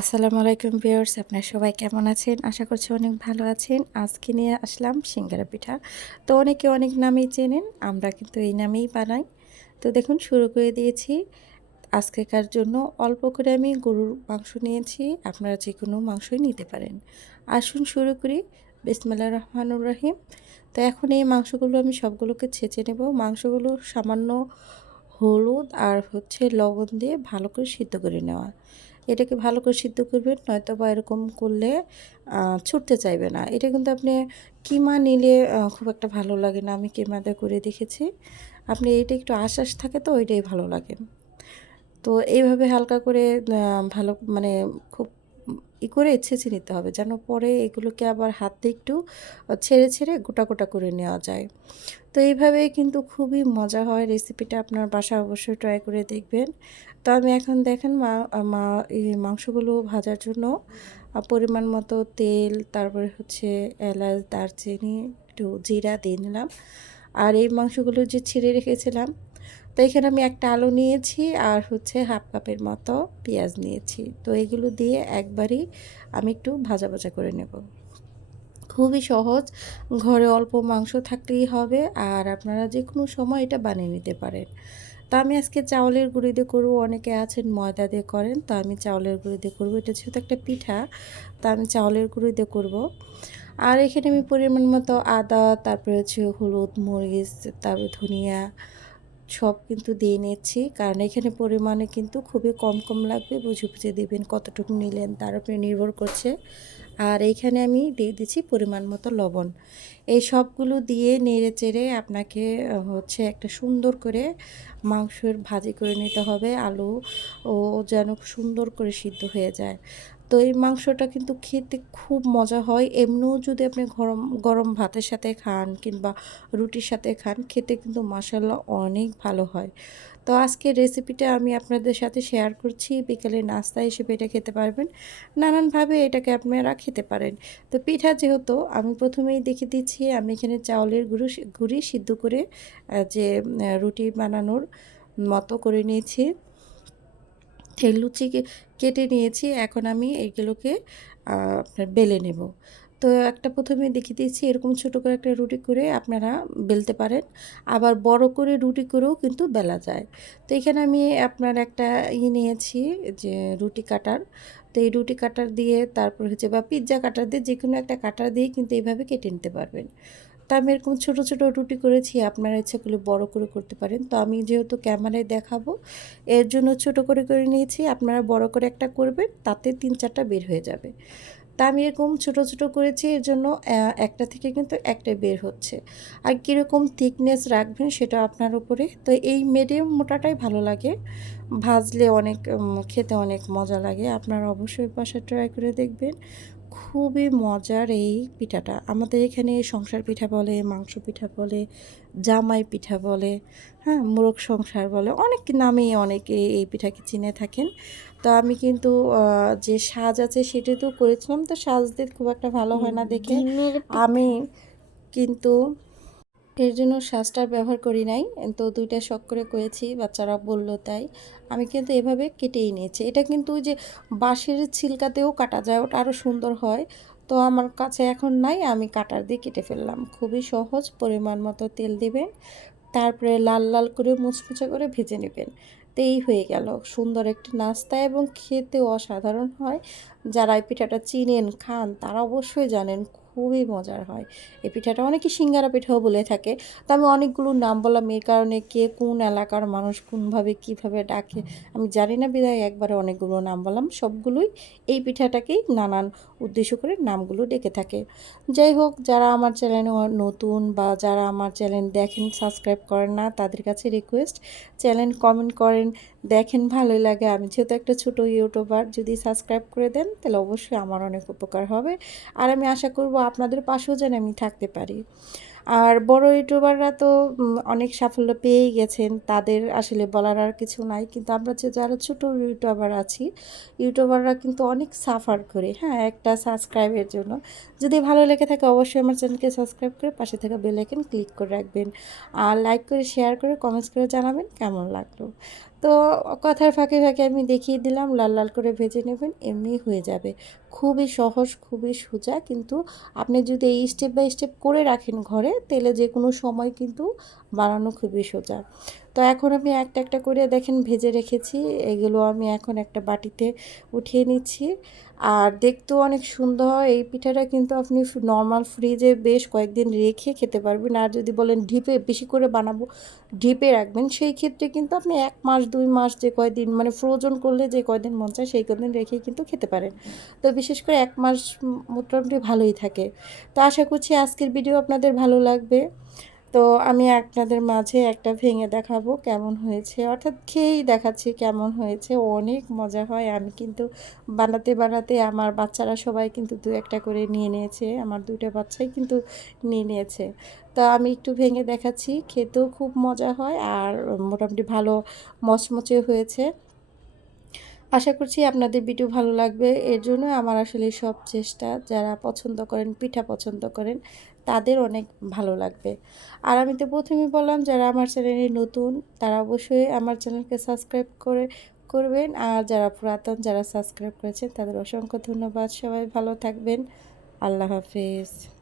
আসসালামু আলাইকুম ভিউয়ার্স, আপনারা সবাই কেমন আছেন? আশা করছি অনেক ভালো আছেন। আজকে নিয়ে আসলাম সিঙ্গারা পিঠা। তো অনেকে অনেক নামেই চেনেন, আমরা কিন্তু এই নামেই বানাই। তো দেখুন, শুরু করে দিয়েছি। আজকেকার জন্য অল্প করে আমি গরুর মাংস নিয়েছি, আপনারা যে কোনো মাংসই নিতে পারেন। আসুন, শুরু করি। বিসমিল্লা রহমানুর রহিম। তো এখন এই মাংসগুলো আমি সবগুলোকে ছেঁচে নেব। মাংসগুলো সামান্য হলুদ আর হচ্ছে লবণ দিয়ে ভালো করে সিদ্ধ করে নেওয়া। এটাকে ভালো করে সিদ্ধ করবেন নয়তো বা এরকম করলে ছুটতে চাইবে না। এটা কিন্তু আপনি কিমা নিলে খুব একটা ভালো লাগে না। আমি কিমাতে করে দেখেছি। আপনি এটা একটু আশ্বাস থাকে তো, ওইটাই ভালো লাগে। তো এইভাবে হালকা করে ভালো মানে খুব ই করে ছেঁচে নিতে হবে যেন পরে এগুলোকে আবার হাতে একটু ছেড়ে ছেড়ে গোটা গোটা করে নেওয়া যায়। তো এইভাবে কিন্তু খুবই মজা হয় রেসিপিটা, আপনার বাসা অবশ্যই ট্রাই করে দেখবেন। তো আমি এখন দেখেন মা মা, এই মাংসগুলো ভাজার জন্য পরিমাণ মতো তেল, তারপরে হচ্ছে এলাচ, দারচিনি, একটু জিরা দিয়ে নিলাম। আর এই মাংসগুলো যে ছিঁড়ে রেখেছিলাম তো এখানে আমি একটা আলু নিয়েছি আর হচ্ছে হাফ কাপের মতো পেঁয়াজ নিয়েছি। তো এগুলো দিয়ে একবারই আমি একটু ভাজা ভাজা করে নেব। খুবই সহজ, ঘরে অল্প মাংস থাকলেই হবে আর আপনারা যে কোনো সময় এটা বানিয়ে নিতে পারেন। তো আমি আজকে চাউলের গুঁড়ি দিয়ে করব, অনেকে আছেন ময়দা দিয়ে করেন, তো আমি চাউলের গুঁড়ি দিয়ে করব। এটা যেহেতু একটা পিঠা, তা আমি চাউলের গুঁড়ি দিয়ে করব। আর এখানে আমি পরিমাণ মতো আদা, তারপরে হচ্ছে হলুদ, মরিচ, তারপরে ধনিয়া সব কিন্তু দিয়ে নিচ্ছি। কারণ এখানে পরিমাণে কিন্তু খুবই কম কম লাগবে। বুঝে বুঝে দেবেন কতটুকু নিলেন, তার উপরে নির্ভর করছে। আর এইখানে আমি দিয়ে দিচ্ছি পরিমাণ মতো লবণ। এই সবগুলো দিয়ে নেড়ে চেড়ে আপনাকে হচ্ছে একটা সুন্দর করে মাংসের ভাজি করে নিতে হবে। আলু ও যেন সুন্দর করে সিদ্ধ হয়ে যায়। তো এই মাংসটা কিন্তু খেতে খুব মজা হয়। এমনিও যদি আপনি গরম গরম ভাতের সাথে খান কিংবা রুটির সাথে খান, খেতে কিন্তু মশাল্লা অনেক ভালো হয়। তো আজকে রেসিপিটা আমি আপনাদের সাথে শেয়ার করছি। বিকেলে নাস্তা হিসেবে এটা খেতে পারবেন। নানানভাবে এটাকে আপনারা খেতে পারেন। তো পিঠা যেহেতু, আমি প্রথমেই দেখে দিচ্ছি, আমি এখানে চাউলের গুঁড়ো গুঁড়ি সিদ্ধ করে যে রুটি বানানোর মতো করে নিয়েছি। লুচি কেটে নিয়েছি, এখন আমি এইগুলোকে আপনার বেলে নেব। তো একটা প্রথমে দেখিয়ে দিয়েছি, এরকম ছোট করে একটা রুটি করে আপনারা বেলতে পারেন। আবার বড় করে রুটি করেও কিন্তু বেলা যায়। তো এখানে আমি আপনার একটা ই নিয়েছি, যে রুটি কাটার। তো এই রুটি কাটার দিয়ে তারপর হচ্ছে বা পিৎজা কাটার দিয়ে যে কোনো একটা কাটার দিয়ে কিন্তু এইভাবে কেটে নিতে পারবেন। তো আমি এরকম ছোটো ছোটো রুটি করেছি, আপনারা ইচ্ছাগুলো বড় করে করতে পারেন। তো আমি যেহেতু ক্যামেরায় দেখাবো, এর জন্য ছোট করে করে নিয়েছি, আপনারা বড় করে একটা করবেন, তাতে তিন চারটা বের হয়ে যাবে। তা আমি এরকম ছোটো ছোটো করেছি, এর জন্য একটা থেকে কিন্তু একটা বের হচ্ছে। আর কীরকম থিকনেস রাখবেন সেটা আপনার উপরে, তো এই মিডিয়াম মোটাটাই ভালো লাগে। ভাজলে অনেক খেতে অনেক মজা লাগে, আপনারা অবশ্যই পাশে ট্রাই করে দেখবেন। খুবই মজার এই পিঠাটা। আমাদের এখানে সংসার পিঠা বলে মাংস পিঠা বলে জামাই পিঠা বলে হ্যাঁ মুরগ সংসার বলে অনেক নামেই অনেকে এই পিঠাকে চিনে থাকেন। তো আমি কিন্তু যে সাজ আছে সেটা তো করেছিলাম। তো সাজ দিয়ে খুব একটা ভালো হয় না দেখে আমি কিন্তু এর জন্য সাজটার ব্যবহার করি নাই। তো দুইটা শখ করে করেছি, বাচ্চারা বলল তাই। আমি কিন্তু এভাবে কেটেই নিয়েছি। এটা কিন্তু যে বাঁশের ছিলকাতেও কাটা যায়, ওটা আরও সুন্দর হয়। তো আমার কাছে এখন নাই, আমি কাটার দিয়ে কেটে ফেললাম। খুবই সহজ, পরিমাণ মতো তেল দিবেন, তারপরে লাল লাল করে মুচমুচে করে ভেজে নেবেন। তো এই হয়ে গেল। সুন্দর একটি নাস্তা এবং খেতেও অসাধারণ হয়। যারা এই পিঠাটা চিনেন, খান, তারা অবশ্যই জানেন খুবই মজার হয়। এই পিঠাটা অনেকে সিঙ্গারা পিঠাও বলে থাকে। তো আমি অনেকগুলো নাম বললাম, এর কারণে কে কোন এলাকার মানুষ কোনভাবে কীভাবে ডাকে আমি জানি না বিদায় একবারে অনেকগুলো নাম বললাম। সবগুলোই এই পিঠাটাকেই নানান উদ্দেশ্য করে নামগুলো ডেকে থাকে। যাই হোক, যারা আমার চ্যানেলে নতুন বা যারা আমার চ্যানেল দেখেন, সাবস্ক্রাইব করেন না, তাদের কাছে রিকোয়েস্ট চ্যানেল কমেন্ট করেন দেখেন ভালোই লাগে। আমি যেহেতু একটা ছোটো ইউটিউবার, যদি সাবস্ক্রাইব করে দেন তাহলে অবশ্যই আমার অনেক উপকার হবে। আর আমি আশা করব আপনাদের পাশেও যেন আমি থাকতে পারি। আর বড় ইউটিউবাররা তো অনেক সাফল্য পেয়েই গেছেন। তাদের আসলে বলার আর কিছু নাই। কিন্তু আমরা যে, যারা ছোটো ইউটিউবার আছি, ইউটিউবাররা কিন্তু অনেক সাফার করে হ্যাঁ একটা সাবস্ক্রাইবের জন্য। যদি ভালো লেগে থাকে অবশ্যই আমার চ্যানেলকে সাবস্ক্রাইব করে পাশে থাকা বেল আইকন ক্লিক করে রাখবেন। আর লাইক করে, শেয়ার করে, কমেন্টস করে জানাবেন কেমন লাগল। তো কথার ফাঁকে ফাঁকে আমি দেখিয়ে দিলাম, লাল লাল করে ভেজে নেবেন, এমনি হয়ে যাবে। খুবই সহজ, খুবই সোজা, কিন্তু আপনি যদি এই স্টেপ বাই স্টেপ করে রাখেন ঘরে তেলে যে কোনো সময় কিন্তু বানানো খুবই সোজা। তো এখন আমি একটা একটা করে দেখেন ভেজে রেখেছি। এগুলো আমি এখন একটা বাটিতে উঠিয়ে নিচ্ছি। আর দেখতেও অনেক সুন্দর। হয় এই পিঠাটা কিন্তু আপনি নর্মাল ফ্রিজে বেশ কয়েকদিন রেখে খেতে পারবেন। আর যদি বলেন ঢিপে বেশি করে বানাবো ঢিপে রাখবেন, সেই ক্ষেত্রে কিন্তু আপনি এক মাস, দুই মাস যে কয়দিন মানে ফ্রোজন করলে যে কয়দিন মন চায়, সেই কয়দিন রেখে কিন্তু খেতে পারেন। তো বিশেষ করে এক মাস মোটামুটি ভালোই থাকে। তো আশা করছি আজকের ভিডিও আপনাদের ভালো লাগবে। তো আমি আপনাদের মাঝে একটা ভেঙে দেখাবো কেমন হয়েছে। অর্থাৎ খেয়েই দেখাচ্ছি কেমন হয়েছে। অনেক মজা হয়। আমি কিন্তু বানাতে বানাতে আমার বাচ্চারা সবাই কিন্তু দু একটা করে নিয়ে নিয়েছে। আমার দুটো বাচ্চাই কিন্তু নিয়ে নিয়েছে। তো আমি একটু ভেঙে দেখাচ্ছি। খেতেও খুব মজা হয় আর মোটামুটি ভালো মচমচে হয়েছে। আশা করছি আপনাদের ভিডিও ভালো লাগবে। এর জন্য আমার আসলে সব চেষ্টা। যারা পছন্দ করেন, পিঠা পছন্দ করেন তাদের অনেক ভালো লাগবে। আর আমি তো প্রথমেই বললাম, যারা আমার চ্যানেলে নতুন, তারা অবশ্যই আমার চ্যানেলকে সাবস্ক্রাইব করে, করবেন। আর যারা পুরাতন, যারা সাবস্ক্রাইব করেছেন, তাদের অসংখ্য ধন্যবাদ। সবাই ভালো থাকবেন। আল্লাহ হাফিজ।